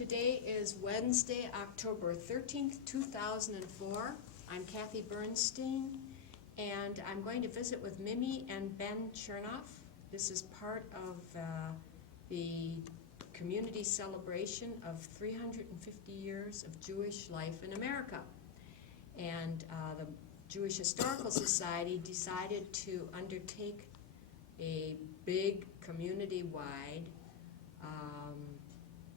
Today is Wednesday, October 13th, 2004. I'm Kathy Bernstein, and I'm going to visit with Mimi and Ben Chernov. This is part of the community celebration of 350 years of Jewish life in America. And the Jewish Historical Society decided to undertake a big community-wide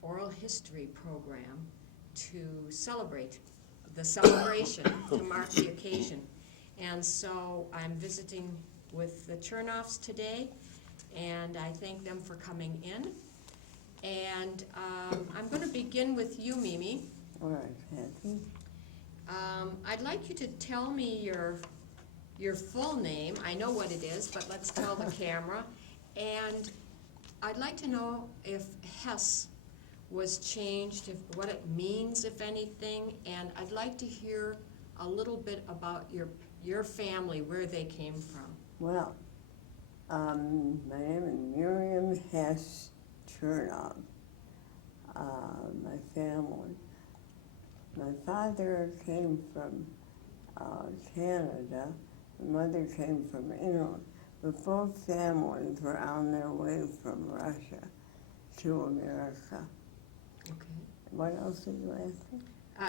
oral history program to celebrate the celebration, to mark the occasion. And so I'm visiting with the Chernovs today, and I thank them for coming in. And I'm going to begin with you, Mimi. All right, Kathy. I'd like you to tell me your full name. I know what it is, but let's tell the camera. And I'd like to know if Hess was changed, what it means, if anything, and I'd like to hear a little bit about your family, where they came from. Well, my name is Miriam Hess Chernov. My family. My father came from Canada. My mother came from England. But both families were on their way from Russia to America. Okay. What else did you ask me?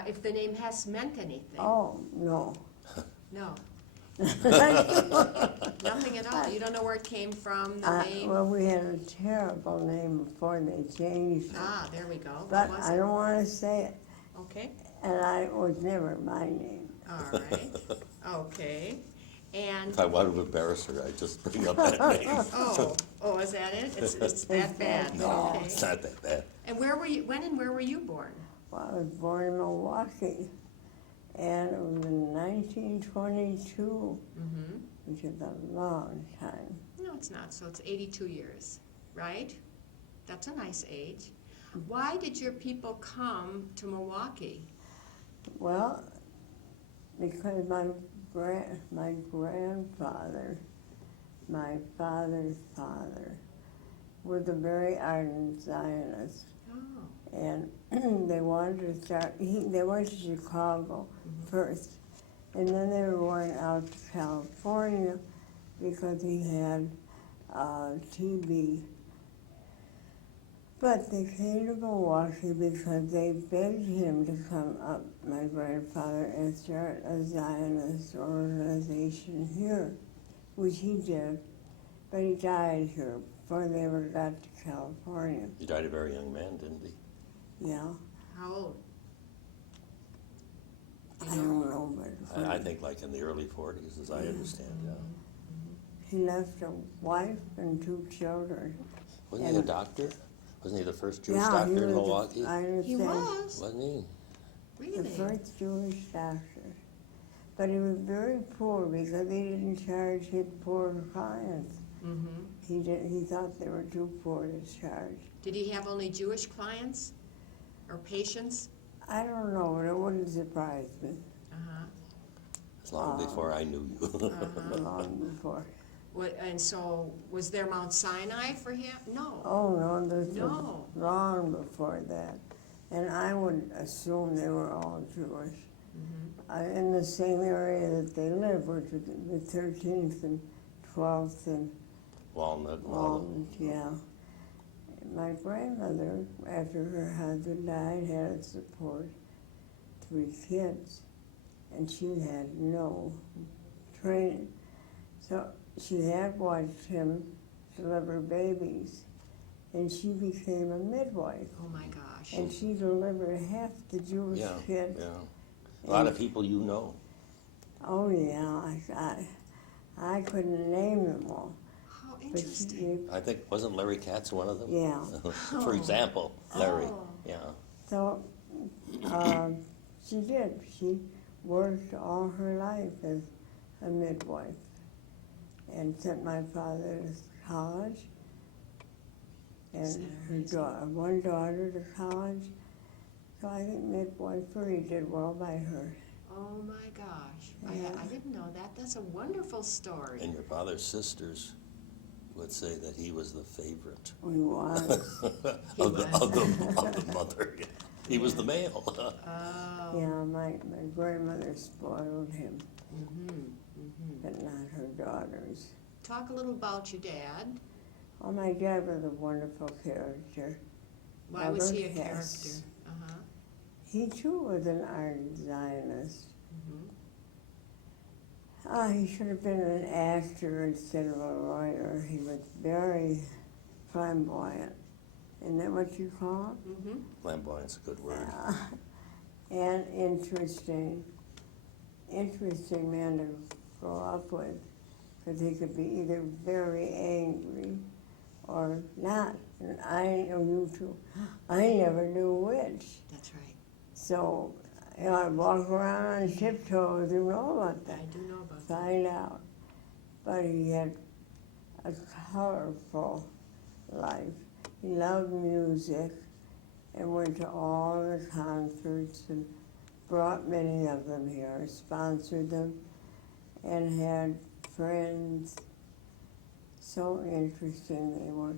If the name Hess meant anything. Oh, no. No. Nothing at all. You don't know where it came from, the name? Well, we had a terrible name before they changed it. Ah, there we go. But What was I it? don't want to say it. Okay. And it was never my name. All right. Okay. And If I wanted to embarrass her, I'd just bring up that name. oh, is that it? It's that bad. No, Okay. it's not that bad. And where were you? When and where were you born? Well, I was born in Milwaukee, and it was in 1922, Mm-hmm. which is a long time. No, it's not. So it's 82 years, right? That's a nice age. Why did your people come to Milwaukee? Well, because my grandfather, my father's father, was a very ardent Zionist. Oh. And they wanted to start, they went to Chicago first, and then they were going out to California because he had TB. But they came to Milwaukee because they begged him to come up, my grandfather, and start a Zionist organization here, which he did, but he died here before they ever got to California. He died a very young man, didn't he? Yeah, How old? I don't know, but I think like in the early 40s, as I understand, yeah. he left a wife and 2 children. Wasn't he a doctor? Wasn't he the first Jewish Yeah, doctor he in was Milwaukee? I understand. He was. Wasn't he? Really? The first Jewish doctor. But he was very poor because he didn't charge his poor clients. Mm-hmm. He thought they were too poor to charge. Did he have only Jewish clients or patients? I don't know, but it wouldn't surprise me. Uh-huh. It's long before I knew you. Uh-huh. Long before. And so, was there Mount Sinai for him? No. Oh, no, this No. was long before that. And I would assume they were all Jewish. Mm-hmm. In the same area that they lived, which was the 13th and 12th and Walnut and all Walnut, yeah. My grandmother, after her husband died, had to support 3 kids, and she had no training. So she had watched him deliver babies, and she became a midwife. Oh my gosh. And she delivered half the Jewish yeah, kids. yeah. A lot of people you know. Oh yeah, I couldn't name them all. How But interesting. I think, wasn't Larry Katz one of them? Yeah. For example, Larry, Oh. yeah. So she did. She worked all her life as a midwife and sent my father to college and her one daughter to college. So I think midwifery did well by her. Oh my gosh. Yeah. I didn't know that. That's a wonderful story. And your father's sisters would say that he was the favorite We was. of the mother. He was the male. Oh. Yeah, my grandmother spoiled him, but not her daughters. Talk a little about your dad. Oh, my dad was a wonderful character. Why was he a Robert character? Hess. Uh-huh. He too was an art Zionist. He should have been an actor instead of a lawyer. He was very flamboyant. Isn't that what you call it? Flamboyant's a good word. And interesting. Interesting man to grow up with, because he could be either very angry or not. And I know you too. I never knew which. That's right. So, I'd walk around on tiptoes. You know about that. I do know about that. Find out. But he had a colorful life. He loved music and went to all the concerts and brought many of them here, sponsored them, and had friends. So interesting they were.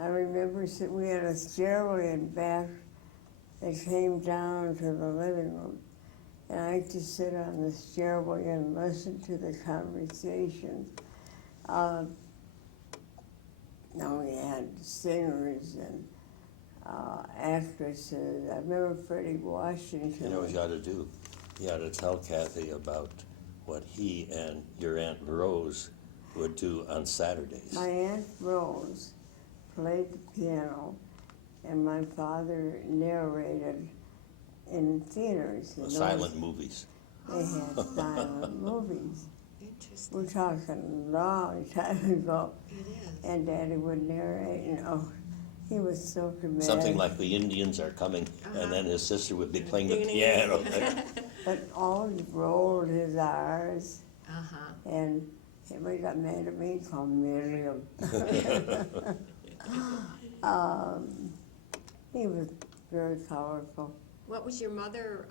I remember we had a stairway in back that came down to the living room. And I used to sit on the stairway and listen to the conversations. Now we had singers and actresses. I remember Freddie Washington. You know what you ought to do? You ought to tell Kathy about what he and your Aunt Rose would do on Saturdays. My Aunt Rose played the piano, and my father narrated in theaters. Silent movies. They had silent movies. Interesting. We're talking a long time ago. It is. And Daddy would narrate, and he was so dramatic. Something like the Indians are coming, and then his sister would be playing the Ding, ding, piano. But always rolled his R's, Uh-huh. and we got mad at me, called Miriam. He was very colorful. What was your mother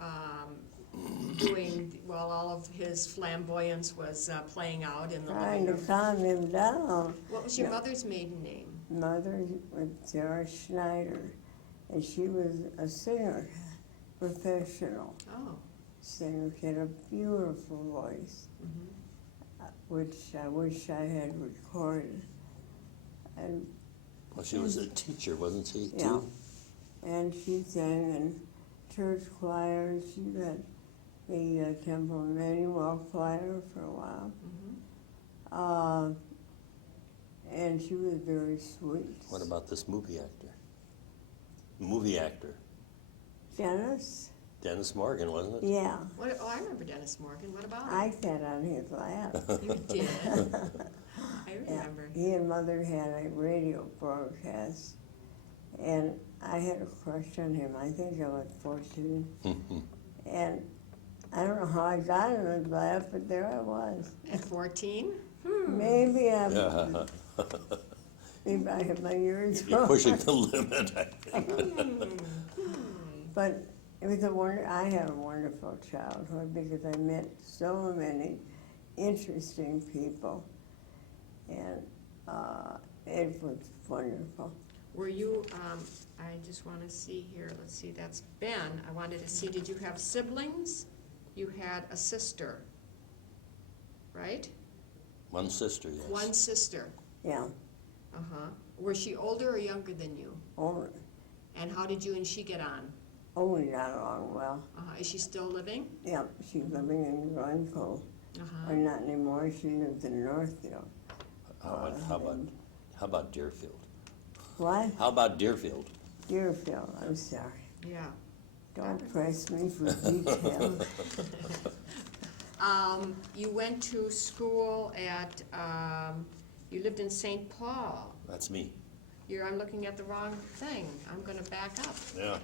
doing while all of his flamboyance was playing out in the Trying living to room? calm him down. What was your No. mother's maiden name? Mother was Sarah Schneider, and she was a singer, professional Oh. singer. She had a beautiful voice, which I wish I had recorded. And Well, she was a teacher, wasn't she, too? yeah, and she sang in church choirs. She had the Temple Emmanuel choir for a while. And she was very sweet. What about this movie actor? Movie actor. Dennis? Dennis Morgan, wasn't it? Yeah, What, oh, I remember Dennis Morgan. What about I sat on his lap. him? You did? I Yeah, remember. he and Mother had a radio broadcast, and I had a crush on him. I think I was 14. And I don't know how I got on his lap, but there I was. At 14? Maybe Yeah. maybe I have my years You're wrong. pushing the limit, I think. But it was I had a wonderful childhood because I met so many interesting people, and it was wonderful. Were you, I just want to see here, let's see, that's Ben. I wanted to see, did you have siblings? You had a sister, right? One sister, yes. One sister. Yeah, Uh-huh. Was she older or younger than you? only And how did you and she get on? got along well. Is she still living? Yeah, she's living in Glencoe, Uh-huh. or not anymore. She lives in Northfield. How about Deerfield? What? How about Deerfield? Deerfield. I'm sorry. Yeah. Don't press me for details. You went to school at, you lived in St. Paul. That's me. I'm looking at the wrong thing. I'm gonna back up. Yeah.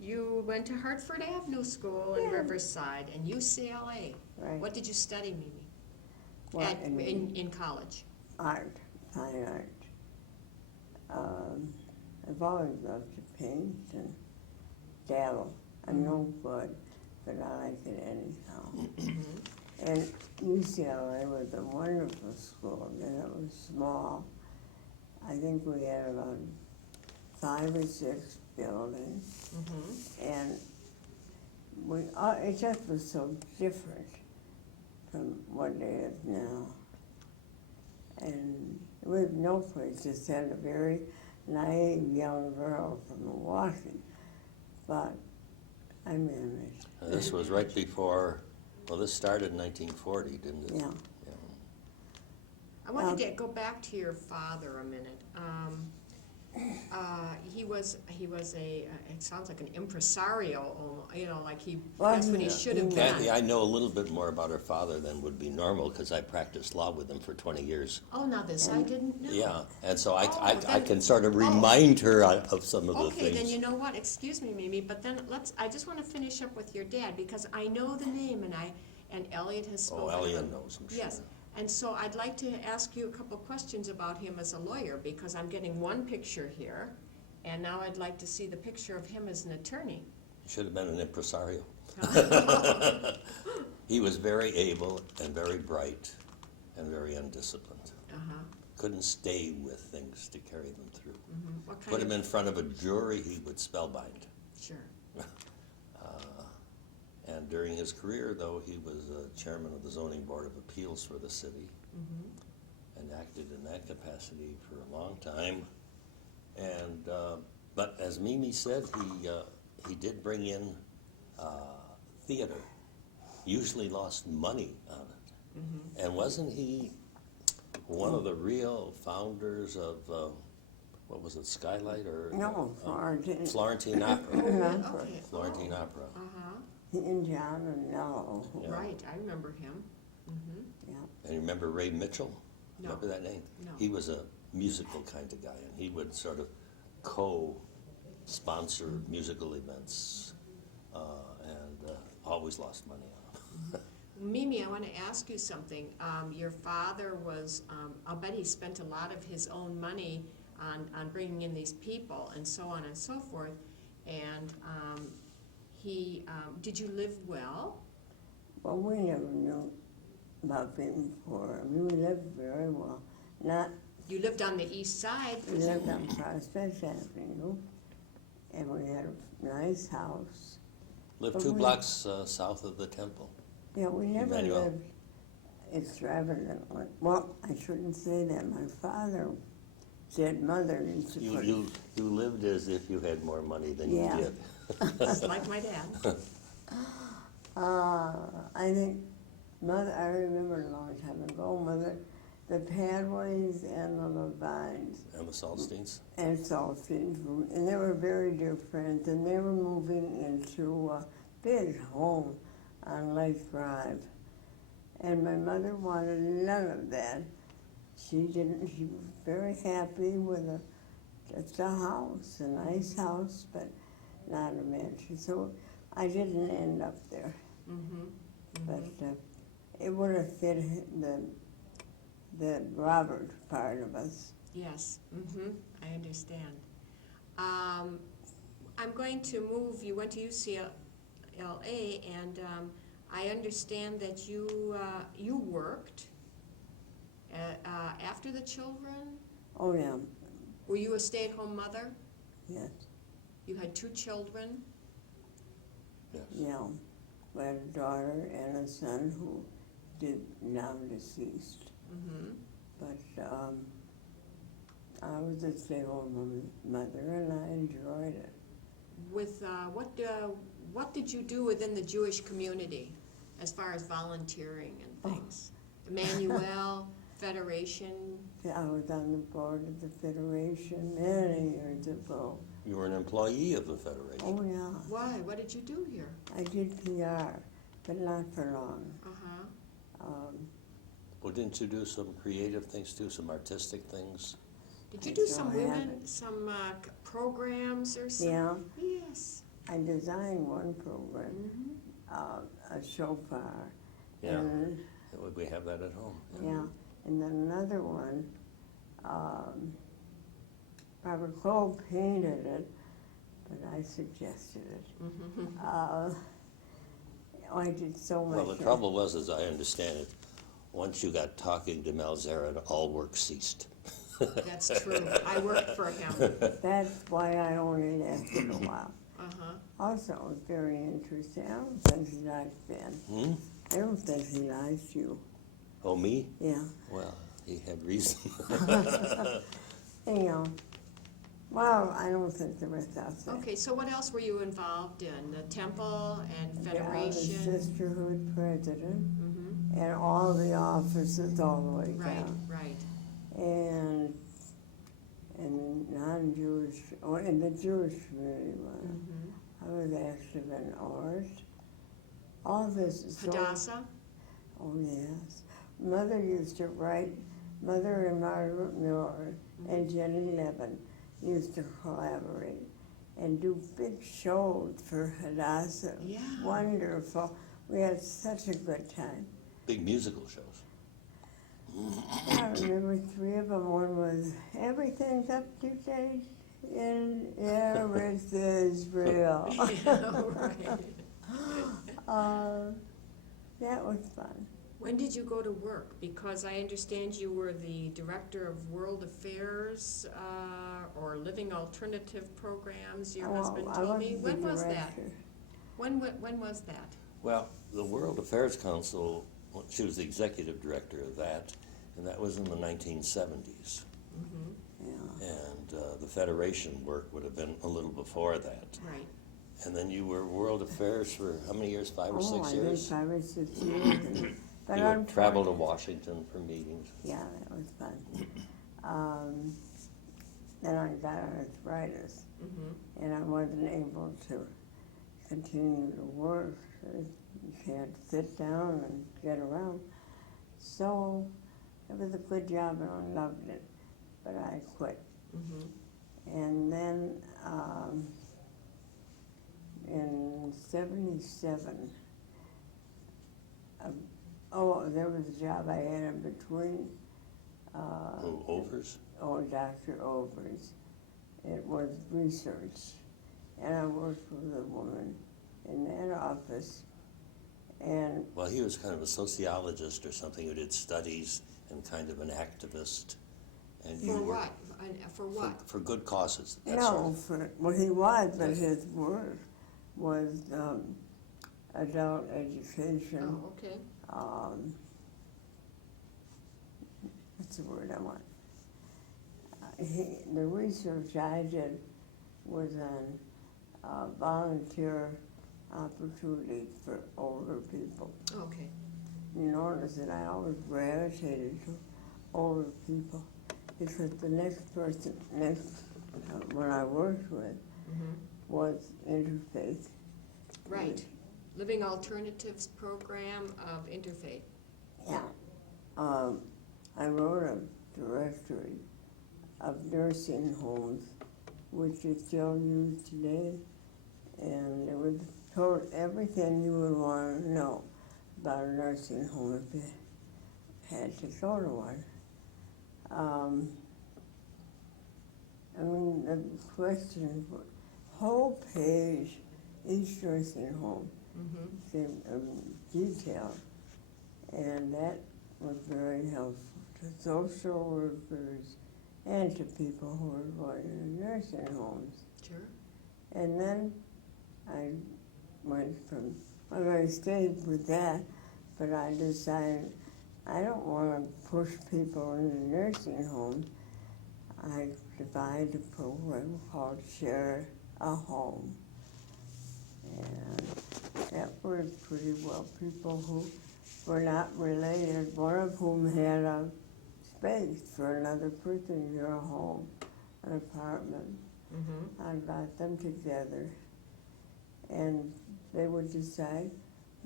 You went to Hartford Avenue School in Yeah. Riverside and UCLA. Right. What did you study, Mimi? Well, In college? art, fine art. I've always loved to paint and dabble. I'm no good, but I like it anyhow. And UCLA was a wonderful school, and it was small. I think we had about 5 or 6 buildings, Mm-hmm. and it just was so different from what it is now. And we have no place to send a very naive young girl from Milwaukee, but I managed. This was right before, well, this started in 1940, didn't it? Yeah. I wanted to go back to your father a minute. He was a, it sounds like an impresario, like that's what he should have been. Kathy, I know a little bit more about her father than would be normal because I practiced law with him for 20 years. Oh, now this I didn't know. Yeah, and so I then- can sort of remind her of some of the Okay, things. then you know what, excuse me, Mimi, but then I just want to finish up with your dad, because I know the name, and Elliot has spoken. Oh, Elliot of him. knows, I'm sure. Yes, and so I'd like to ask you a couple questions about him as a lawyer, because I'm getting one picture here, and now I'd like to see the picture of him as an attorney. He should have been an impresario. He was very able and very bright and very undisciplined. Uh-huh. Couldn't stay with things to carry them through. Mm-hmm. What Put kind him of? in front of a jury, he would spellbind. Sure. And during his career, though, he was chairman of the Zoning Board of Appeals for the city Mm-hmm. and acted in that capacity for a long time. And but as Mimi said, he did bring in theater. Usually lost money on it. Mm-hmm. And wasn't he one of the real founders of what was it, Skylight or No, Florentine. Florentine Opera? Okay. Florentine Oh. Opera. Uh-huh. He and John and Nello. Yeah. Right, I remember him. Mm-hmm. Yeah. And you remember Ray Mitchell? No. Remember that name? No. He was a musical kind of guy, and he would sort of co-sponsor musical events, and always lost money on them. Mimi, I want to ask you something. Your father was, I'll bet he spent a lot of his own money on bringing in these people and so on and so forth. And did you live well? Well, we never knew about being poor. I mean, we lived very well. You lived on the east side. We lived on Prospect Avenue, and we had a nice house. Lived But 2 we- blocks south of the temple. Yeah, we never Emmanuel. lived extravagantly. Well, I shouldn't say that. My father said mother didn't support. You lived as if you had more money than Yeah. you did. Just like my dad. I think mother, I remember a long time ago, mother, the Padways and the Levines And the Saltsteins? and Saltines, and they were very dear friends, and they were moving into a big home on Lake Drive. And my mother wanted none of that. She didn't, she was very happy with just a house, a nice house, but not a mansion. So I didn't end up there. Mm-hmm. But it would have fit the Robert part of us. Yes, I understand. I'm going to move, you went to UCLA, and I understand that you worked after the children. Oh, yeah, Were you a stay-at-home mother? yes, You had 2 children? Yes. yeah. We had a daughter and a son who now deceased. Mm-hmm. But I was a stay-at-home mother, and I enjoyed it. With what did you do within the Jewish community as far as volunteering and things? Emmanuel, Federation. I was on the board of the Federation many years ago. You were an employee of the Federation. Oh, yeah. Why? What did you do here? I did PR, but not for long. Uh-huh. Well, didn't you do some creative things too, some artistic things? Did you do So some I women, haven't. some programs or something? Yeah, Yes. I designed one program, Mm-hmm. a shofar. Yeah. And, We have that at home. yeah, and then another one, Robert Cole painted it, but I suggested it. Mm-hmm. I did so much. Well, the trouble was, as I understand it, once you got talking to Malzera, all work ceased. That's true. I worked for him. That's why I only lasted a while. Uh-huh. Also, it was very interesting. I don't think he liked Ben. Hmm? I don't think he liked you. Oh, me? Yeah. Well, he had reason. You know, well, I don't think the rest out there. Okay, so what else were you involved in? The temple and Yeah, I was federation? sisterhood president Mm-hmm. and all the offices all the way Right, down. right. And non-Jewish, or in the Jewish community, Mm-hmm. I was active in art. All this is so. Hadassah? Oh, yes. Mother used to write, Mother and Margaret Miller and Jenny Levin used to collaborate and do big shows for Hadassah. Yeah. Wonderful. We had such a good time. Big musical shows. I remember 3 of them. One was Everything's Up to Date in Eretz Israel. Yeah, right. That was fun. When did you go to work? Because I understand you were the director of World Affairs or Living Alternative Programs, your husband I told was me. the When was that? director. When was that? Well, the World Affairs Council, she was the executive director of that, and that was in the 1970s. Mm-hmm. Yeah. And the Federation work would have been a little before that. Right. And then you were World Affairs for how many years? 5 or 6 I years? did 5 or 6 years. But You would travel to unfortunately- Washington for meetings. Yeah, that was fun. Then I got arthritis, Mm-hmm. and I wasn't able to continue to work. You can't sit down and get around. So it was a good job, and I loved it, but I quit. Mm-hmm. And then in '77, there was a job I had in between. Oh, overs? Dr. Overs. It was research. And I worked with a woman in that office. And Well, he was kind of a sociologist or something who did studies and kind of an activist. And you For were what? For what? for good causes. That sort no, of- well, he was, but his work was adult education. Oh, okay. What's the word I want? The research I did was on volunteer opportunities for older people. Okay. You notice that I always gravitated to older people because the next one I worked with Mm-hmm. was interfaith. Right. Living Alternatives Program of Interfaith. Yeah. I wrote a directory of nursing homes, which is still used today, and it was told everything you would want to know about a nursing home if you had to go to one. I mean, the question, whole page, each nursing home, Mm-hmm. detailed, and that was very helpful to social workers and to people who were going to nursing homes. Sure. And then I went from, well, I stayed with that, but I decided I don't want to push people into nursing homes. I devised a program called Share a Home. And that worked pretty well. People who were not related, one of whom had a space for another person in your home, an apartment. Mm-hmm. I got them together, and they would decide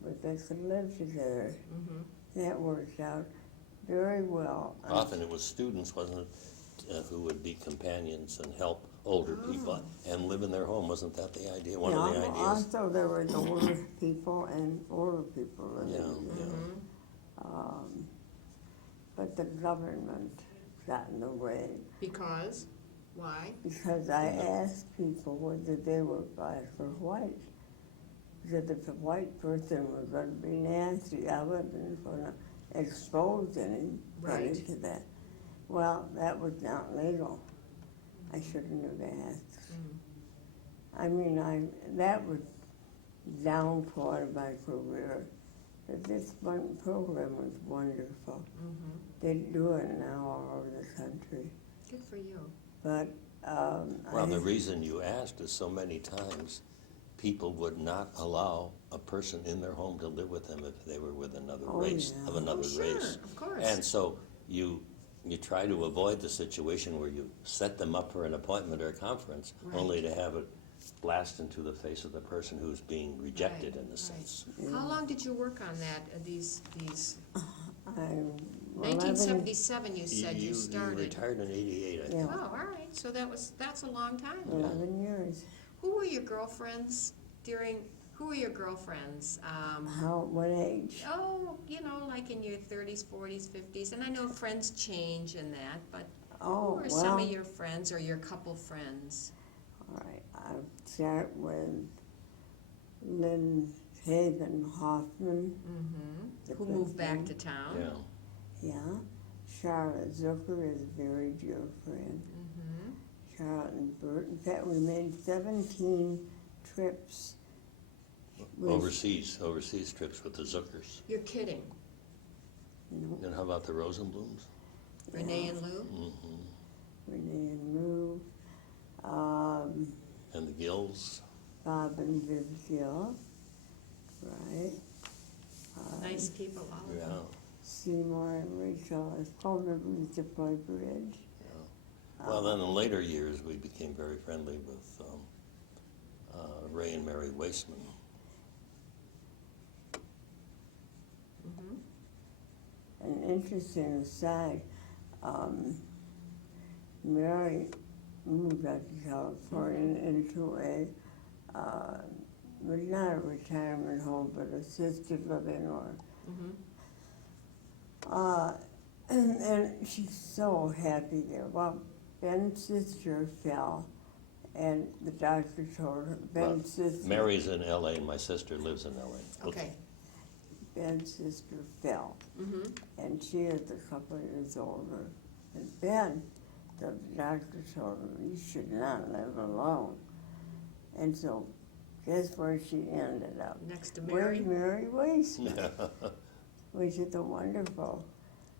but they could live together. Mm-hmm. That worked out very well. Often it was students, wasn't it, who would be companions and help older people and live in their home. Wasn't that the idea? One of the ideas? Also, there were the older people and older people living Yeah, together. Mm-hmm. But the government got in the way Because? Why? because I asked people whether they were black or white. Because if a white person was going to be nasty, I wasn't going to expose anybody Right. to that. Well, that was not legal. I shouldn't have asked. I mean, that was down part of my career. But this one program was wonderful. They do it now all over the country. Good for you. But Well, the reason you asked is so many times people would not allow a person in their home to live with them if they were with another Oh, race, yeah. of another Oh, sure, race. of course. And so you try to avoid the situation where you set them up for an appointment or a conference, Right. only to have it blast into the face of the person who's being rejected Right, in a right. sense. How long did you work on that, these, I'm 1977 you said you started? You retired in '88, I think. Yeah. Oh, all right, so that's a long time. 11 years. Who were your girlfriends who were your girlfriends? What age? Oh, like in your 30s, 40s, 50s, and I know friends change and that, but who Oh, were some well, of your friends or your couple friends? all right. I'll start with Lynn Haven Hoffman. The Who moved back to Christian. town? Yeah. Yeah. Charlotte Zucker is a very dear friend. Charlotte and Bert. In fact, we made 17 trips. with- Overseas trips with the Zuckers. You're kidding. No, And how about the Rosenblums? Renee and Lou? Renee and Lou. And the Gills? Bob and Viv Gill. Right. Nice people, all of Yeah. them. Seymour and Rachel Escobar used to play bridge. Well, then in later years, we became very friendly with Ray and Mary Wasteman. An interesting aside, Mary moved out to California into was not a retirement home, but assisted living and she's so happy there. Well, Ben's sister fell, and the doctor told her, Ben's sister, Mary's in LA, and my sister lives in LA. Okay. Ben's sister fell, and she is a couple of years older. And Ben, the doctor told her, you should not live alone. And so, guess where she ended up? Next to Mary? With Mary Wasteman, which is a wonderful,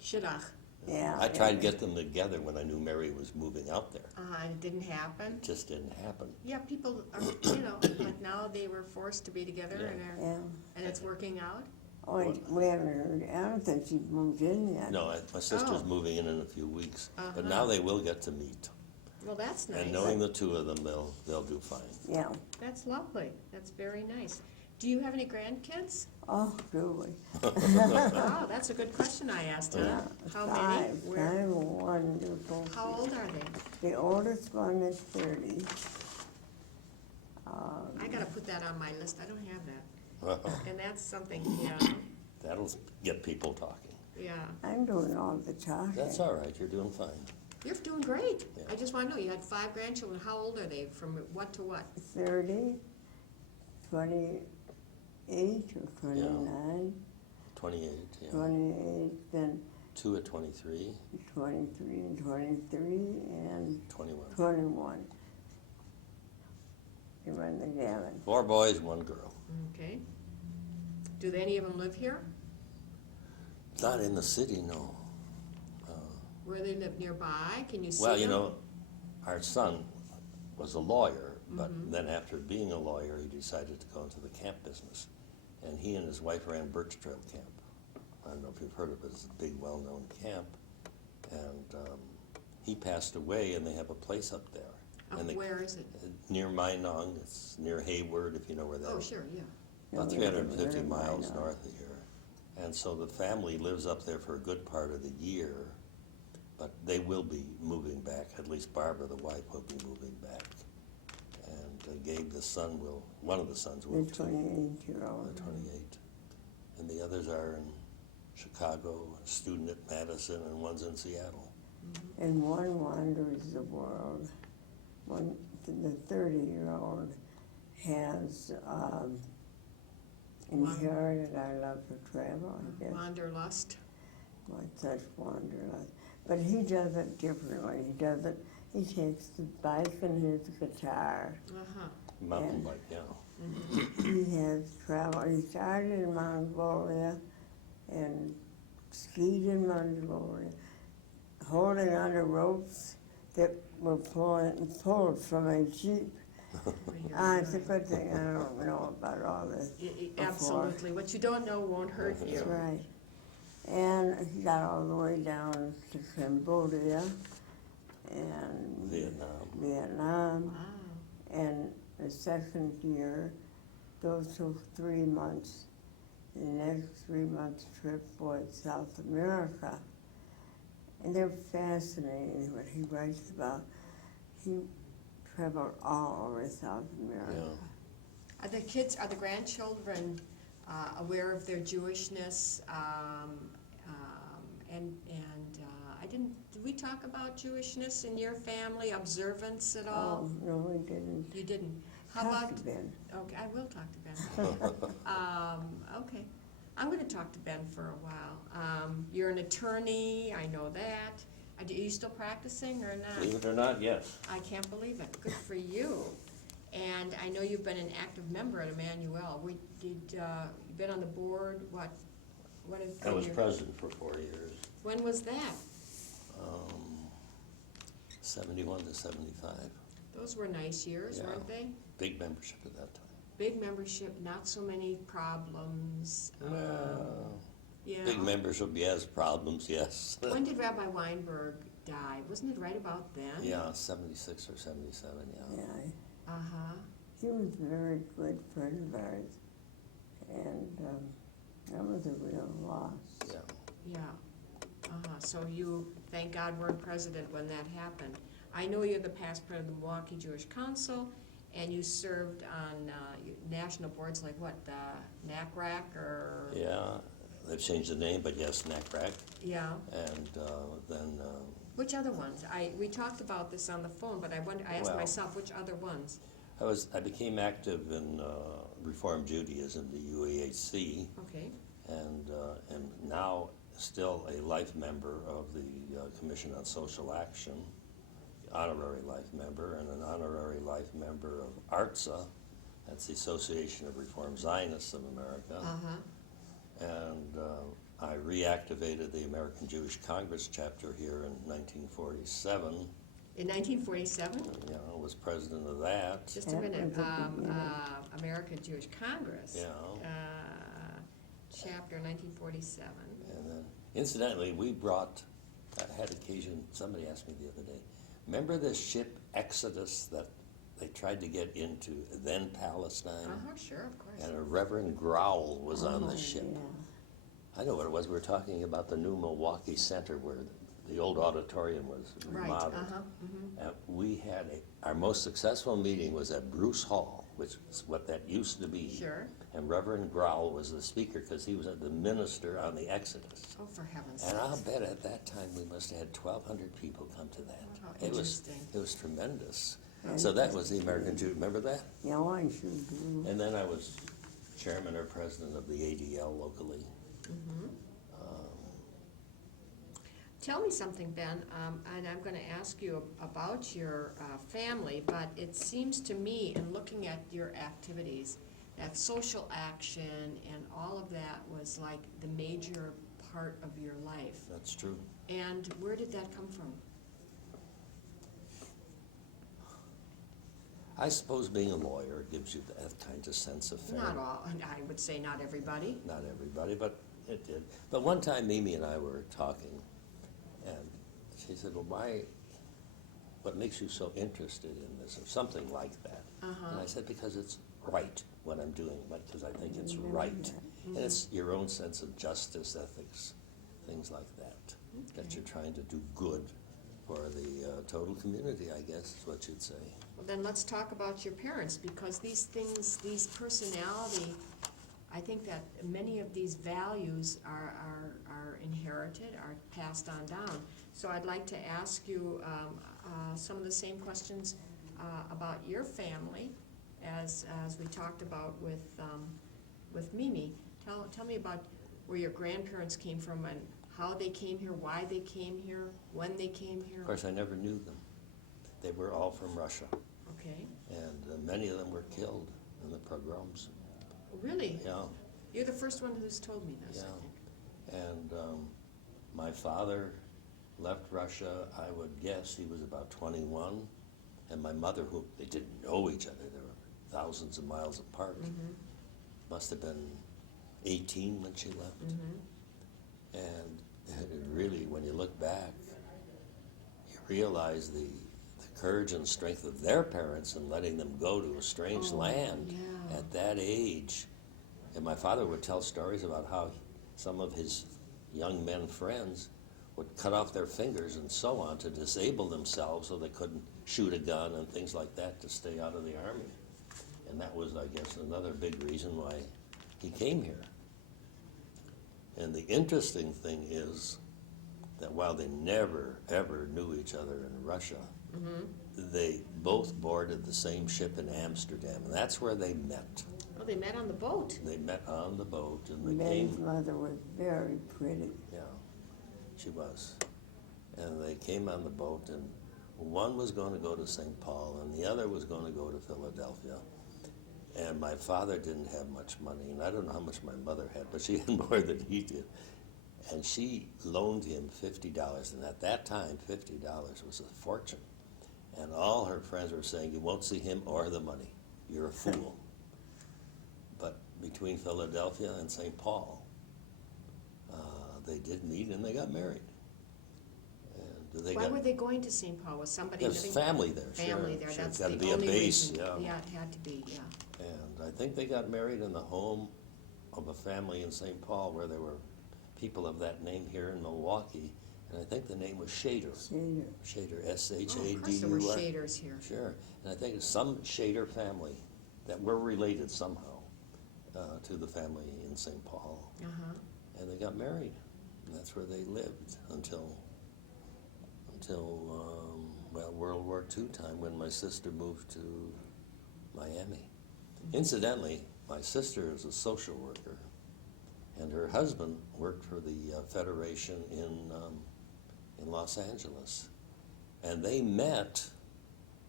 Shidduch. yeah. I tried to get them together when I knew Mary was moving out there. It didn't happen. It just didn't happen. Yeah, people are, like now they were forced to be together Yeah. and it's working out. Oh, and we haven't heard, I don't think she's moved in yet. No, my sister's Oh. moving in a few weeks, but Uh-huh. now they will get to meet. Well, that's nice. And knowing the two of them, they'll do fine. Yeah. That's lovely. That's very nice. Do you have any grandkids? Oh, do we? Oh, that's a good question I asked, huh? Yeah, How many? five. Where? Five wonderful. How old are they? The oldest one is 30. I gotta put that on my list. I don't have that. And that's something, That'll get people talking. yeah. I'm doing all the talking. That's all right, you're doing fine. You're doing great. Yeah. I just wanna know, you had 5 grandchildren. How old are they? From what to what? 30, 28 or 29, 28, yeah. 28, then 2 at 23, 23 and 23, and 21. 21. You run the gamut. 4 boys, 1 girl. Okay. Do any of them live here? Not in the city, no. Where they live nearby? Can you see Well, them? our son was a lawyer, but then after being a lawyer, he decided to go into the camp business. And he and his wife ran Birch Trail Camp. I don't know if you've heard of it, it's a big, well-known camp. And he passed away, and they have a place up there. And Where is it? near Minong, it's near Hayward, if you know where that is. Oh, sure, yeah. About No, we don't 350 live in miles Minot. north of here. And so the family lives up there for a good part of the year, but they will be moving back. At least Barbara, the wife, will be moving back. And Gabe, the son, one of the sons will The too. 28-year-old. The 28. And the others are in Chicago, a student at Madison, and one's in Seattle. And one wanders the world. The 30-year-old has inherited our love for travel, I guess. Wanderlust. What such wanderlust. But he does it differently. He takes the bike and his guitar. Uh-huh. Mountain bike, yeah. He has traveled. He started in Mongolia and skied in Mongolia, holding onto ropes that were pulled from a jeep. It's a good thing I don't know about all this. before. Absolutely. What you don't know won't hurt you. That's right. And he got all the way down to Cambodia and Vietnam. Wow. And the second year, those took 3 months. The next 3 months trip was South America. And they're fascinating what he writes about. He traveled all over South America. Yeah. Are the grandchildren aware of their Jewishness? Did we talk about Jewishness in your family, observance at all? Oh, no, we didn't. You didn't? How Talk about, to Ben. okay, I will talk to Ben. Okay, I'm gonna talk to Ben for a while. You're an attorney, I know that. Are you still practicing or not? Believe it or not, yes. I can't believe it. Good for you. And I know you've been an active member at Emmanuel. You've been on the board, what have I was your- president for 4 years, When was that? 71 to 75. Those were nice years, Yeah. weren't they? Big membership at that time. Big membership, not so many problems. Yeah. Big members will be as problems, yes. When did Rabbi Weinberg die? Wasn't it right about then? Yeah, 76 or 77, yeah. Yeah, Uh-huh. he was a very good friend of ours. And that was a real loss. Yeah. Yeah. Uh-huh. So you, thank God, weren't president when that happened. I know you're the past president of the Milwaukee Jewish Council, and you served on national boards like what, NACRAC or? Yeah, they've changed the name, but yes, NACRAC. Yeah. And then, Which other ones? We talked about this on the phone, but I asked Well- myself, which other ones? I became active in Reform Judaism, the UAHC, Okay. and am now still a life member of the Commission on Social Action, honorary life member, and an honorary life member of ARTSA, that's the Association of Reform Zionists of America. Uh-huh. And I reactivated the American Jewish Congress chapter here in 1947. In 1947? You know, was president of that. Just a That minute. was the beginning. American Jewish Congress. Yeah. Chapter 1947. And then, incidentally, I had occasion, somebody asked me the other day, remember this ship Exodus that they tried to get into then Palestine? Uh-huh, sure, of course. And a Reverend Growl was on the ship. Yeah. I know what it was. We were talking about the new Milwaukee Center where the old auditorium was Right, remodeled. uh-huh, mhm. And we had our most successful meeting was at Bruce Hall, which is what that used to be. Sure. And Reverend Growl was the speaker because he was the minister on the Exodus. Oh, for heaven's And I'll sakes. bet at that time we must have had 1,200 people come to that. Oh, It interesting. was tremendous. So that was the American Jew. Remember that? Yeah, I sure do. And then I was chairman or president of the ADL locally. Tell me something, Ben, and I'm going to ask you about your family, but it seems to me, in looking at your activities, that social action and all of that was like the major part of your life. That's true. And where did that come from? I suppose being a lawyer gives you that kind of sense of fairness. Not all, and I would say not everybody. Not everybody, but it did. But one time Mimi and I were talking, and she said, well, what makes you so interested in this, or something like that? Uh-huh. And I said, because it's right what I'm doing, because I think it's right. And it's your own sense of justice, ethics, things like that, that you're trying to do good for the total community, I guess is what you'd say. Well, then let's talk about your parents, because these things, these personality, I think that many of these values are inherited, are passed on down. So I'd like to ask you some of the same questions about your family as we talked about with Mimi. Tell me about where your grandparents came from and how they came here, why they came here, when they came here? Of course, I never knew them. They were all from Russia, Okay. and many of them were killed in the pogroms. Really? Yeah, You're the first one who's told me this, I Yeah. think. and my father left Russia, I would guess he was about 21, and my mother, who they didn't know each other, they were thousands of miles apart, must have been 18 when she left. And it really, when you look back, you realize the courage and strength of their parents in letting them go to a strange land yeah. at that age. And my father would tell stories about how some of his young men friends would cut off their fingers and so on to disable themselves so they couldn't shoot a gun and things like that to stay out of the army. And that was, I guess, another big reason why he came here. And the interesting thing is that while they never, ever knew each other in Russia, they both boarded the same ship in Amsterdam, and that's where they met. Oh, they met on the boat. They met on the boat, and they Ben's came. mother was very pretty. Yeah, she was. And they came on the boat, and one was going to go to St. Paul, and the other was going to go to Philadelphia. And my father didn't have much money, and I don't know how much my mother had, but she had more than he did. And she loaned him $50, and at that time, $50 was a fortune. And all her friends were saying, you won't see him or the money. You're a fool. But between Philadelphia and St. Paul, they did meet and they got married. And they Why got, were they going to St. Paul? Was somebody there's living? family there, Family sure, there, sure. that's Got to the be a only base, reason. yeah. Yeah, it had to be, yeah. And I think they got married in the home of a family in St. Paul where there were people of that name here in Milwaukee, and I think the name was Shader. Shader. Shader, Oh, of course there were S-H-A-D-U-R. shaders here. Sure, and I think it's some Shader family that were related somehow to the family in St. Paul, Uh-huh. and they got married, and that's where they lived until well, World War II time when my sister moved to Miami. Incidentally, my sister is a social worker, and her husband worked for the Federation in Los Angeles. And they met,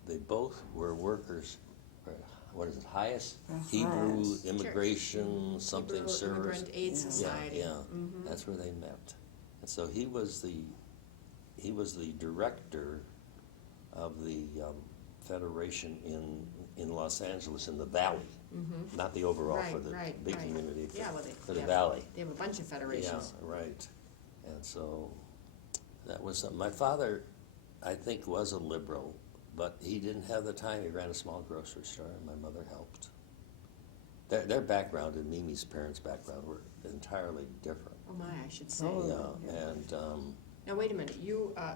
they both were workers for, what is it, highest? Hebrew Highest. Immigration something Hebrew service. Immigrant Aid Yeah. Society. Yeah, that's where they met. And so he was the director of the Federation in Los Angeles, in the Valley. Not the overall for the Right, big right. community, Yeah, well, for the yeah, Valley. They have a bunch of federations. Yeah, right. And so that was something. My father, I think, was a liberal, but he didn't have the time. He ran a small grocery store, and my mother helped. Their background and Mimi's parents' background were entirely different. Oh my, I should say. Oh. Yeah, and Now, wait a minute,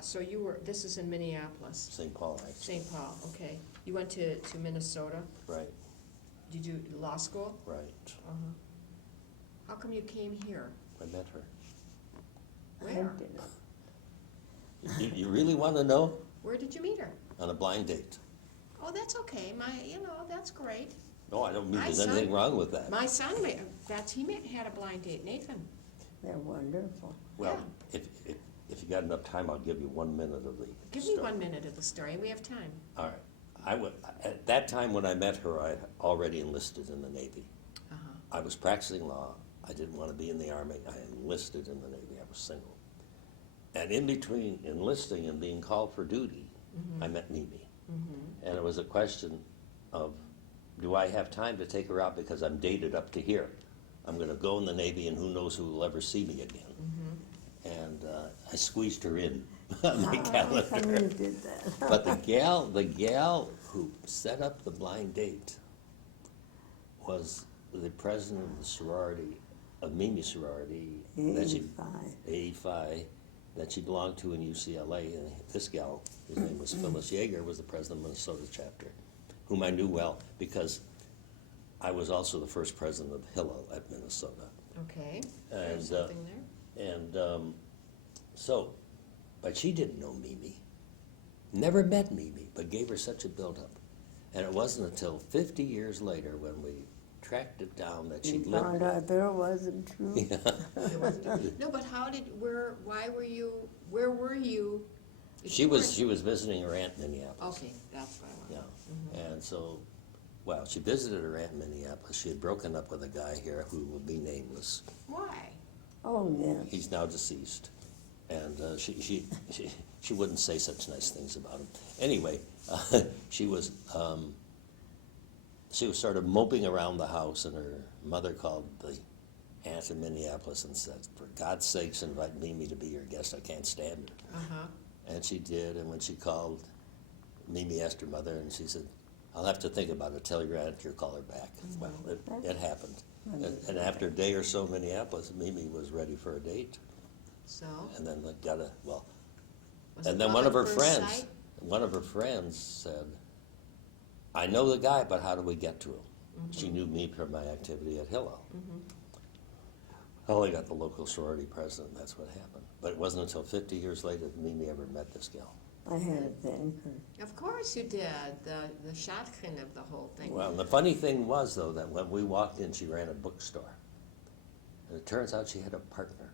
so you were, this is in Minneapolis, St. Paul, actually. St. Paul, okay. You went to Minnesota, Right, did you do law school? right. Uh-huh. How come you came here? I met her. Where? You really want to know? Where did you meet her? On a blind date. Oh, that's okay, that's great. No, I don't mean My there's son- anything wrong with that. My son, had a blind date, Nathan. They're wonderful. Well, if you got enough time, I'll give you 1 minute of the Give me story. 1 minute of the story, we have time. All right. At that time when I met her, I had already enlisted in the Navy. Uh-huh. I was practicing law. I didn't want to be in the Army. I enlisted in the Navy. I was single. And in between enlisting and being called for duty, I met Mimi. And it was a question of, do I have time to take her out because I'm dated up to here? I'm going to go in the Navy and who knows who will ever see me again. And I squeezed her in on my How calendar. come you did that? But the gal who set up the blind date was the president of the sorority, of Mimi's sorority, that she, 85, that she belonged to in UCLA. And this gal, whose name was Phyllis Yeager, was the president of Minnesota chapter, whom I knew well because I was also the first president of Hillel at Minnesota. Okay, And, there's something there. And but she didn't know Mimi. Never met Mimi, but gave her such a build-up. And it wasn't until 50 years later when we tracked it down that she You lived. found out there wasn't true? No, but where were you? if She you was weren't- visiting her aunt in Minneapolis. Okay, that's what I Yeah, wanted. and so, well, she visited her aunt in Minneapolis. She had broken up with a guy here who will be nameless. Why? Oh, yes. He's now deceased, and she wouldn't say such nice things about him. Anyway, she was sort of moping around the house, and her mother called the aunt in Minneapolis and said, "For God's sakes, invite Mimi to be your guest. I can't stand her." Uh-huh. And she did, and when she called, Mimi asked her mother, and she said, "I'll have to think about it. Tell your aunt you'll call her back." Well, it happened. And after a day or so in Minneapolis, Mimi was ready for a date. So? And then Was and it then love at first sight? one of her friends said, "I know the guy, but how do we get to him?" She knew me from my activity at Hillel. Well, I got the local sorority president, and that's what happened. But it wasn't until 50 years later that Mimi ever met this gal. I had to thank her. Of course you did, the shotgun of the whole thing. Well, the funny thing was, though, that when we walked in, she ran a bookstore. And it turns out she had a partner.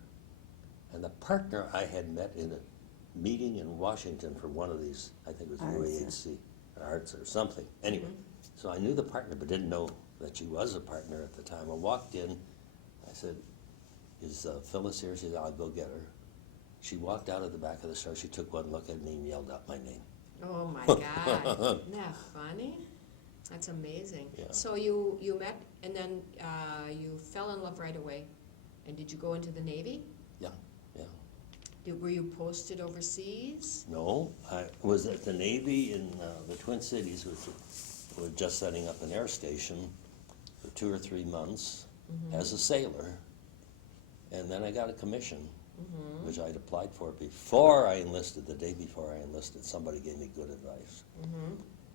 And the partner I had met in a meeting in Washington for one of these, I think it was UAHC, Arts or something. Anyway, so I knew the partner, but didn't know that she was a partner at the time. I walked in, I said, "Is Phyllis here?" She said, "I'll go get her." She walked out of the back of the store, she took one look at me and yelled out my name. Oh my God, isn't that funny? That's amazing. Yeah. So you met and then you fell in love right away. And did you go into the Navy? Yeah, yeah. Were you posted overseas? No, I was at the Navy in the Twin Cities, which was just setting up an air station for 2 or 3 months as a sailor. And then I got a commission, which I'd applied for before I enlisted. The day before I enlisted, somebody gave me good advice.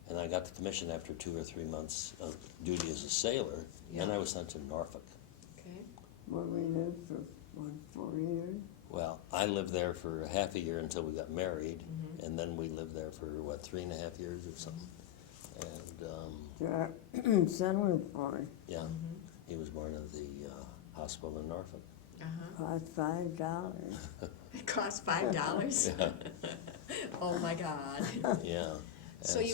And I got the commission after 2 or 3 months of duty as a sailor, and I was sent to Norfolk. Okay. Where we lived for, 4 years? Well, I lived there for half a year until we got married, and then we lived there for, 3.5 years or something. And, Our son was born. yeah, he was born at the hospital in Norfolk. Cost $5. It cost $5. Yeah, Oh my God. yeah. So And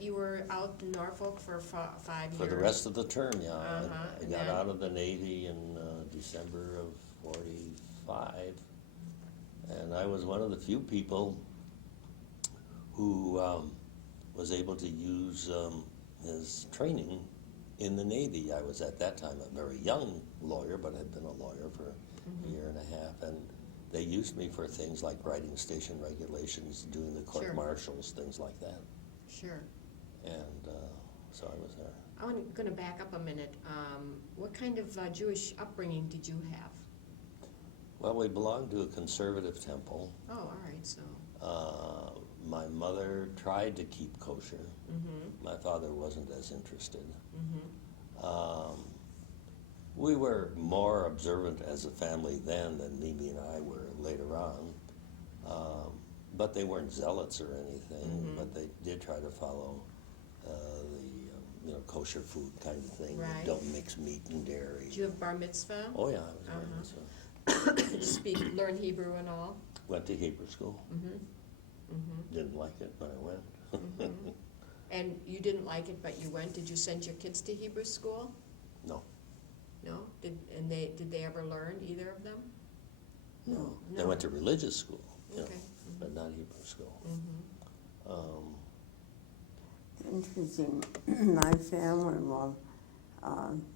you were out in Norfolk for 5 years. for the rest of the term, yeah. Uh-huh, I and got then- out of the Navy in December of 45, and I was one of the few people who was able to use his training in the Navy. I was at that time a very young lawyer, but had been a lawyer for a year and a half, and they used me for things like writing station regulations, doing the court Sure. martials, things like that. Sure. And so I was there. I'm going to back up a minute. What kind of Jewish upbringing did you have? Well, we belonged to a conservative temple. Oh, all right. So. My mother tried to keep kosher. Mm-hmm. My father wasn't as interested. Mm-hmm. We were more observant as a family then than Mimi and I were later on. But they weren't zealots or anything, but they did try to follow the kosher food kind of thing. Right. Don't mix meat and dairy. Did you have bar mitzvah? Oh yeah, I was bar Uh-huh. mitzvah. Learn Hebrew and all? Went to Hebrew school. Mm-hmm. Mm-hmm. Didn't like it, but I went. Mm-hmm. And you didn't like it, but you went. Did you send your kids to Hebrew school? No. No? Did they ever learn, either of them? No. They No. went to religious school, Okay. but not Hebrew school. Mm-hmm. Interesting. My family, while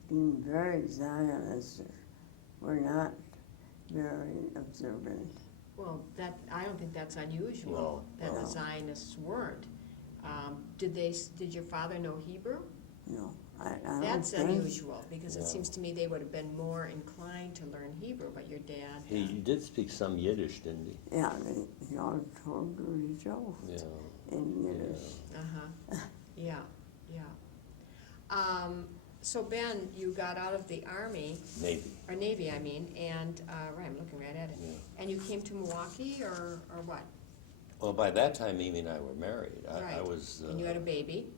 being very Zionist, were not very observant. Well, I don't think that's unusual, that No. the Zionists weren't. Did your father know Hebrew? No, I don't That's think. unusual, because it Yeah. seems to me they would have been more inclined to learn Hebrew, but your dad. He did speak some Yiddish, didn't he? Yeah, they all told to each other Yeah. in Yiddish. Uh-huh, yeah, yeah. So Ben, you got out of the Army, Maybe. or Navy, I mean, and, right, I'm looking right at it. Yeah. And you came to Milwaukee, or what? Well, by that time, Mimi and I were married. I Right. was. And you had a baby?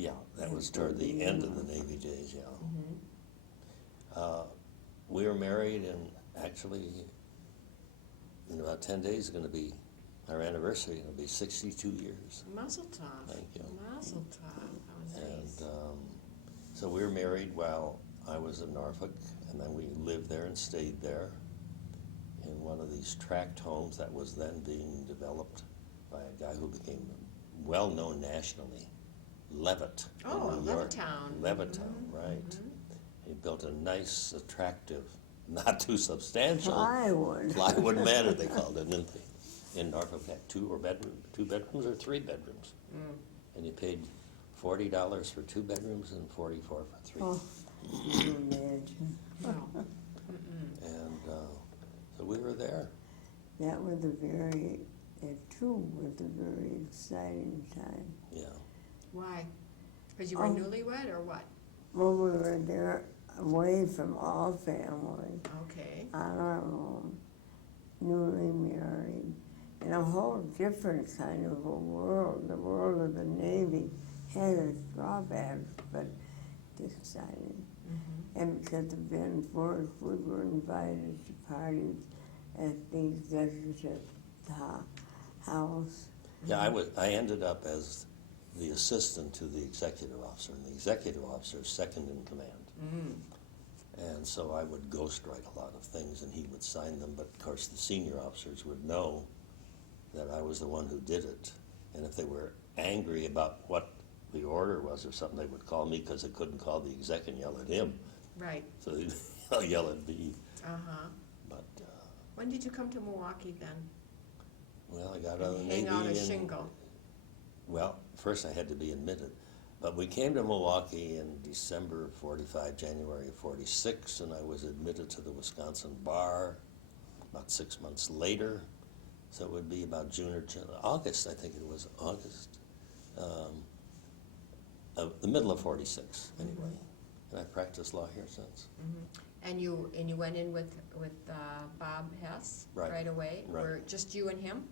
Yeah, that And was toward the end of the Navy days, yeah. We were married, and actually, in about 10 days, is going to be our anniversary. It'll be 62 years. Mazel tov. Thank you. Mazel tov. How nice. And so we were married while I was in Norfolk, and then we lived there and stayed there in one of these tract homes that was then being developed by a guy who became well-known nationally, Levitt in Oh, New York. Levittown. Levittown, right. He built a nice, attractive, not too substantial Plywood manor, they called it, in Norfolk. Had two bedrooms or 3 bedrooms. And you paid $40 for 2 bedrooms and $44 for 3. Oh, can you imagine? No. And so we were there. That was it too was a very exciting time. Yeah. Why? Because you were Oh. newlywed or what? Well, we were there away from all family, Okay. on our own, newly married, in a whole different kind of a world. The world of the Navy had its drawbacks, but exciting. And because of Ben's work, we were invited to parties at the executive house. Yeah, I ended up as the assistant to the executive officer, and the executive officer is second in command. And so I would ghostwrite a lot of things, and he would sign them, but of course the senior officers would know that I was the one who did it. And if they were angry about what the order was or something, they would call me because they couldn't call the exec and yell at him. Right. So they'd yell at me. Uh-huh. But, When did you come to Milwaukee then? well, I got out of the And Navy. hang out a and- shingle. Well, first I had to be admitted. But we came to Milwaukee in December of 45, January of 46, and I was admitted to the Wisconsin bar about 6 months later. So it would be about June or August, I think it was August, of the middle of 46, anyway. And I practiced law here since. And you went in with Bob Hess Right. away? Right. Were just you and him?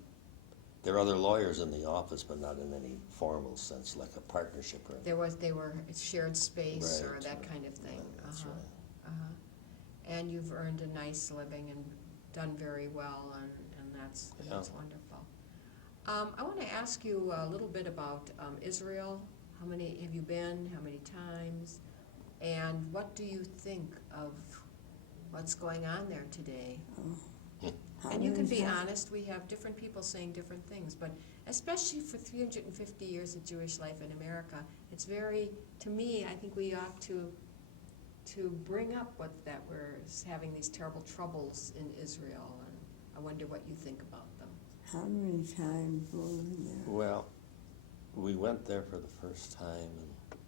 There are other lawyers in the office, but not in any formal sense, like a partnership or anything. They were shared space or Right, that right, kind of thing. right, that's Uh-huh. right. Uh-huh. And you've earned a nice living and done very well, and that's wonderful. I want to ask you a little bit about Israel. How many have you been? How many times? And what do you think of what's going on there today? And you can be honest, we have different people saying different things, but especially for 350 years of Jewish life in America, it's very, to me, I think we ought to bring up that we're having these terrible troubles in Israel, and I wonder what you think about them. How many times were we there? Well, we went there for the first time in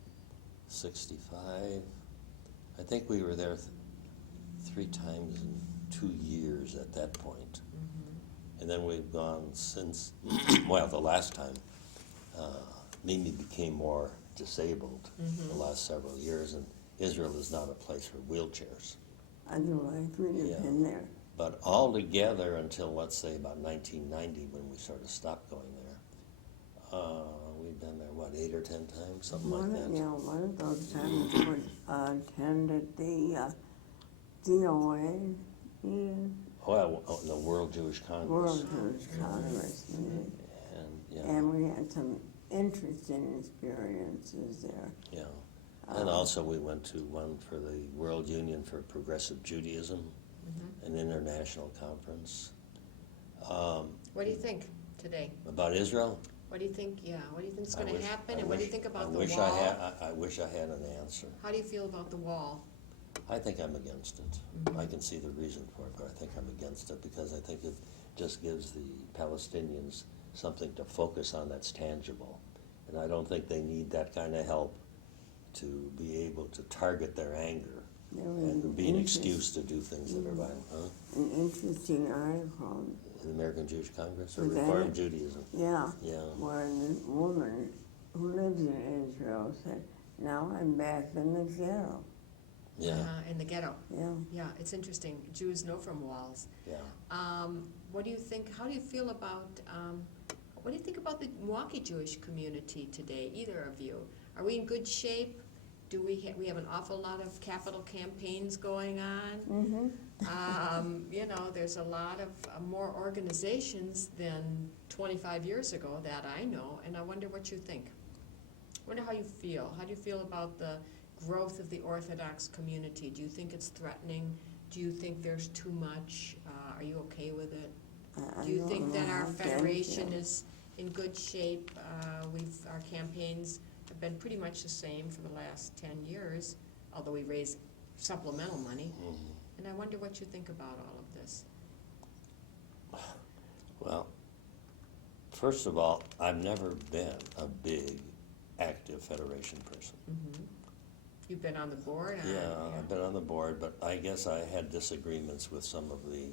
65. I think we were there 3 times in 2 years at that point. And then we've gone since, well, the last time, Mimi became more disabled the last several years, and Israel is not a place for wheelchairs. Otherwise, we'd have Yeah. been there. But altogether, until let's say about 1990, when we sort of stopped going there, we've been there, what, 8 or 10 times, something like that. One of those times we attended the DOA meeting, Well, the World Jewish Congress. World Jewish Congress meeting, And, yeah, and we had some interesting experiences there. yeah. And also we went to one for the World Union for Progressive Judaism, an international conference. What do you think today? About Israel? What do you think, what do you think is I going to wish- happen, I and what do you wish- think about I the wish wall? I wish I had an answer. How do you feel about the wall? I think I'm against it. I can see the reason for it, but I think I'm against it because I think it just gives the Palestinians something to focus on that's tangible. And I don't think they need that kind of help to be able to target their anger There was and be an excuse to do things that are violent. Huh? an interesting article, The American Jewish Congress or Was that Reform it? Judaism? yeah, Yeah. where the woman who lives in Israel said, "Now I'm back in the ghetto." Yeah. In the ghetto. Yeah. Yeah, it's interesting. Jews know from walls. Yeah. What do you think, how do you feel about, what do you think about the Milwaukee Jewish community today, either of you? Are we in good shape? Do we have an awful lot of capital campaigns going on? You know, there's a lot of more organizations than 25 years ago that I know, and I wonder what you think. I wonder how you feel. How do you feel about the growth of the Orthodox community? Do you think it's threatening? Do you think there's too much? Are you okay with it? Do you think that our federation is in good shape? Our campaigns have been pretty much the same for the last 10 years, although we raise supplemental money. And I wonder what you think about all of this. Well, first of all, I've never been a big, active Federation person. You've been on the board? Yeah, I've been on the board, but I guess I had disagreements with some of the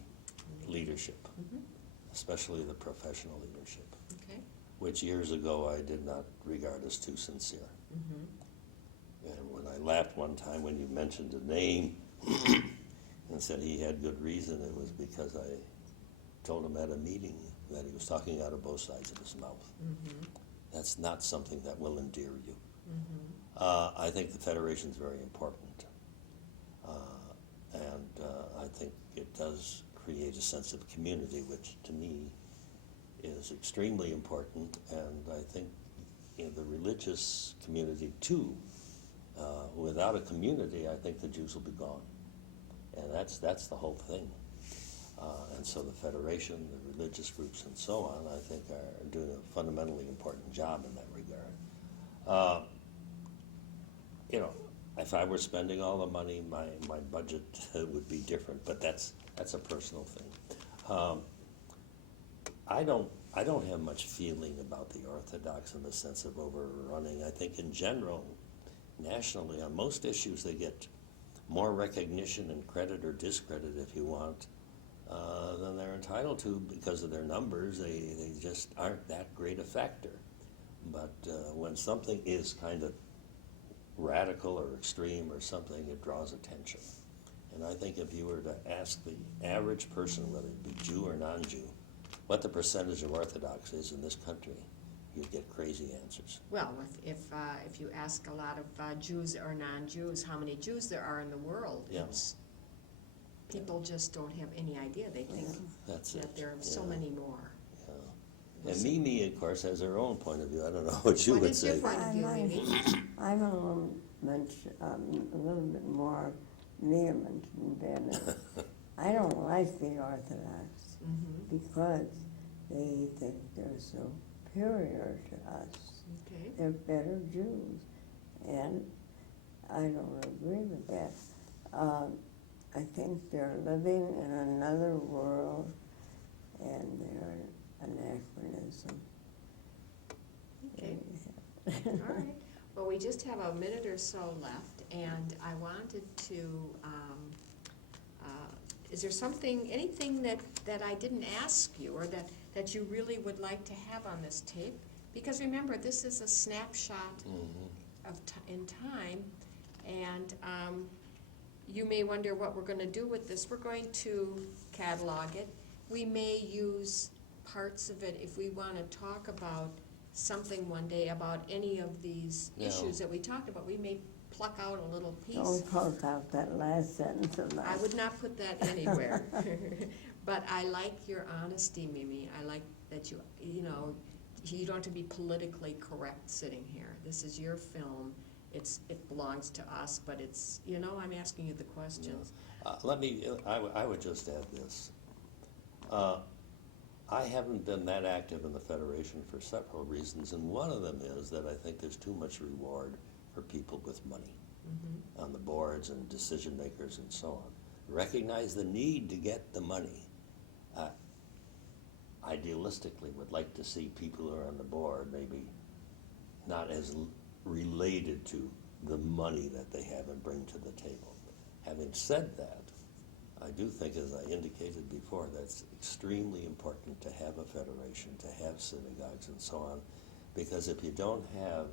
leadership, especially the professional leadership, Okay. which years ago I did not regard as too sincere. And when I laughed one time when you mentioned a name and said he had good reason, it was because I told him at a meeting that he was talking out of both sides of his mouth. That's not something that will endear you. I think the Federation is very important, and I think it does create a sense of community, which to me is extremely important, and I think in the religious community too. Without a community, I think the Jews will be gone, and that's the whole thing. And so the Federation, the religious groups, and so on, I think are doing a fundamentally important job in that regard. You know, if I were spending all the money, my budget would be different, but that's a personal thing. I don't have much feeling about the Orthodox in the sense of overrunning. I think in general, nationally, on most issues, they get more recognition and credit or discredit, if you want, than they're entitled to because of their numbers. They just aren't that great a factor. But when something is kind of radical or extreme or something, it draws attention. And I think if you were to ask the average person, whether it be Jew or non-Jew, what the percentage of Orthodox is in this country, you'd get crazy answers. Well, if you ask a lot of Jews or non-Jews how many Jews there are in the world, people just don't have any idea. They think that there are so many more. And Mimi, of course, has her own point of view. I don't know what you What would is your say. point of view, Mimi? I'm a little bit more vehement than Ben. I don't like the Orthodox because they think they're superior to us. Okay. They're better Jews, and I don't agree with that. I think they're living in another world, and they're anachronism. Okay. All right. Well, we just have a minute or so left, and I wanted to, is there anything that I didn't ask you or that you really would like to have on this tape? Because remember, this is a snapshot in time, and you may wonder what we're going to do with this. We're going to catalog it. We may use parts of it if we want to talk about something one day about any of these issues that we talked about. We may pluck out a little piece. Don't pluck out that last sentence of I would not put that anywhere. But I like your honesty, Mimi. I like that you don't have to be politically correct sitting here. This is your film. It belongs to us, but I'm asking you the questions. I would just add this. I haven't been that active in the Federation for several reasons, and one of them is that I think there's too much reward for people with money on the boards and decision makers and so on. Recognize the need to get the money. Idealistically, would like to see people who are on the board maybe not as related to the money that they have and bring to the table. Having said that, I do think, as I indicated before, that's extremely important to have a federation, to have synagogues and so on, because if you don't have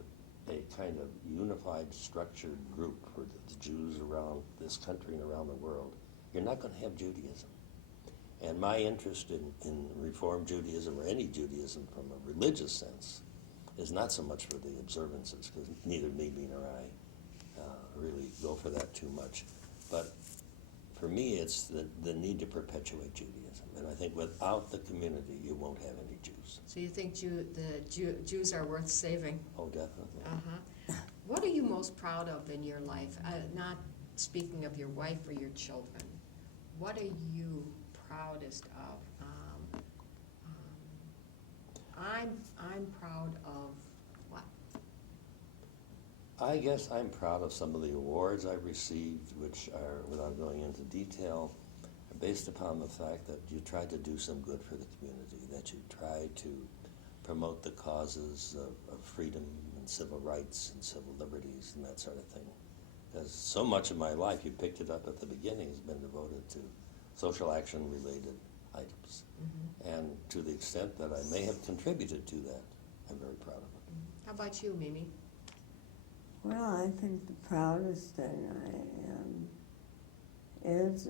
a kind of unified, structured group for the Jews around this country and around the world, you're not going to have Judaism. And my interest in Reform Judaism, or any Judaism from a religious sense, is not so much for the observances, because neither Mimi nor I really go for that too much. But for me, it's the need to perpetuate Judaism. And I think without the community, you won't have any Jews. So you think Jews are worth saving? Oh, definitely. Uh-huh. What are you most proud of in your life? Not speaking of your wife or your children. What are you proudest of? I'm proud of what? I guess I'm proud of some of the awards I've received, which are, without going into detail, are based upon the fact that you tried to do some good for the community, that you tried to promote the causes of freedom and civil rights and civil liberties and that sort of thing. Because so much of my life, you picked it up at the beginning, has been devoted to social action-related items. Mm-hmm. And to the extent that I may have contributed to that, I'm very proud of it. How about you, Mimi? Well, I think the proudest thing I am is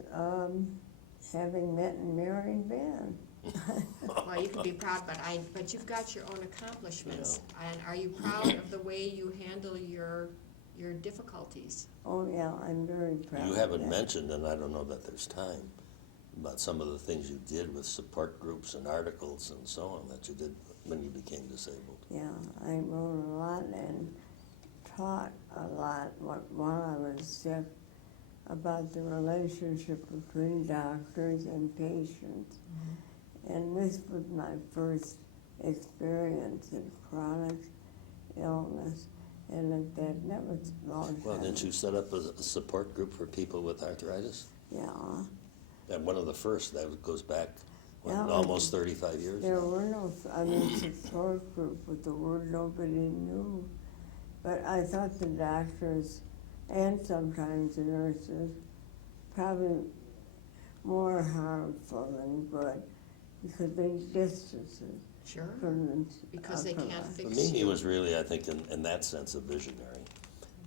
having met and married Ben. Well, you can be proud, but you've got your own accomplishments. Yeah. And are you proud of the way you handle your difficulties? Oh yeah, I'm very proud. You of haven't that. mentioned, and I don't know that there's time, about some of the things you did with support groups and articles and so on that you did when you became disabled. Yeah, I wrote a lot and taught a lot while I was sick about the relationship between doctors and patients. Mm-hmm. And this was my first experience in chronic illness. And that was a long time. Well, didn't you set up a support group for people with arthritis? Yeah. And one of the first, that goes back, Yeah, almost 35 years There now. were no other support group with the word nobody knew. But I thought the doctors and sometimes the nurses probably more harmful than good because they distance it. Sure. From Because they can't fix Mimi you. was really, I think, in that sense, a visionary,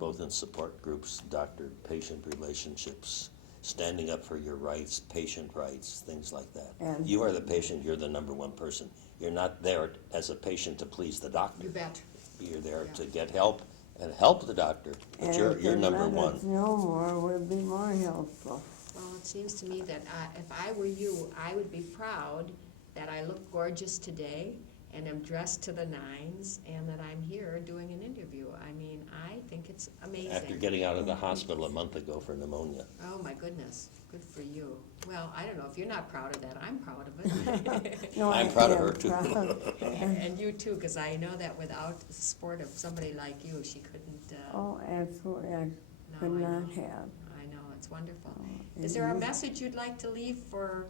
both in support groups, doctor-patient relationships, standing up for your rights, patient rights, things like that. And you are the patient, you're the number one person. You're not there as a patient to please the doctor. You bet. You're there Yeah. to get help and help the doctor, but you're number one. If no more, would be more helpful. Well, it seems to me that if I were you, I would be proud that I look gorgeous today and am dressed to the nines and that I'm here doing an interview. I mean, I think it's amazing. After getting out of the hospital a month ago for pneumonia. Oh, my goodness. Good for you. Well, I don't know. If you're not proud of that, I'm proud of it. No, I'm I proud of am her, too. proud. And you too, because I know that without the support of somebody like you, she couldn't. Oh, absolutely, I No, could I not know. have. I know, it's wonderful. Oh, Is there a mhm. message you'd like to leave for,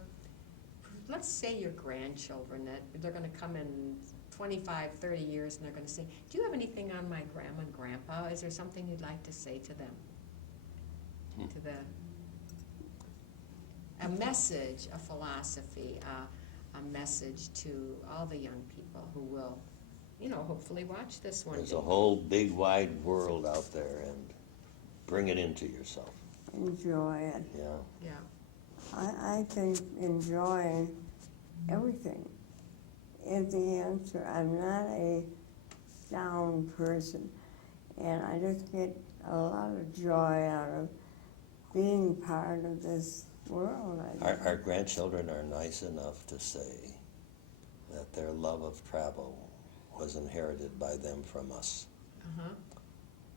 let's say, your grandchildren, that they're going to come in 25, 30 years and they're going to say, do you have anything on my grandma and grandpa? Is there something you'd like to say to them? To the, a message, a philosophy, a message to all the young people who will, hopefully watch this one There's day. a whole big wide world out there, and bring it into yourself. Enjoy it. Yeah. Yeah. I think enjoying everything is the answer. I'm not a down person, and I just get a lot of joy out of being part of this world. Our grandchildren are nice enough to say that their love of travel was inherited by them from us. Uh-huh.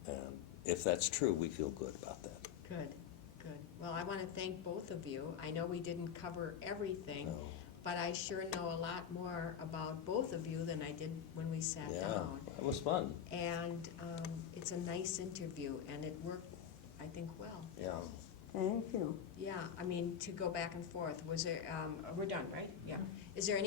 And if that's true, we feel good about that. Good, good. Well, I want to thank both of you. I know we didn't cover everything, No. but I sure know a lot more about both of you than I did when we sat Yeah, down. it was fun. And it's a nice interview, and it worked, I think, well. Yeah. Thank you. Yeah, I mean, to go back and forth, was there, we're done, right? Yeah. Is there any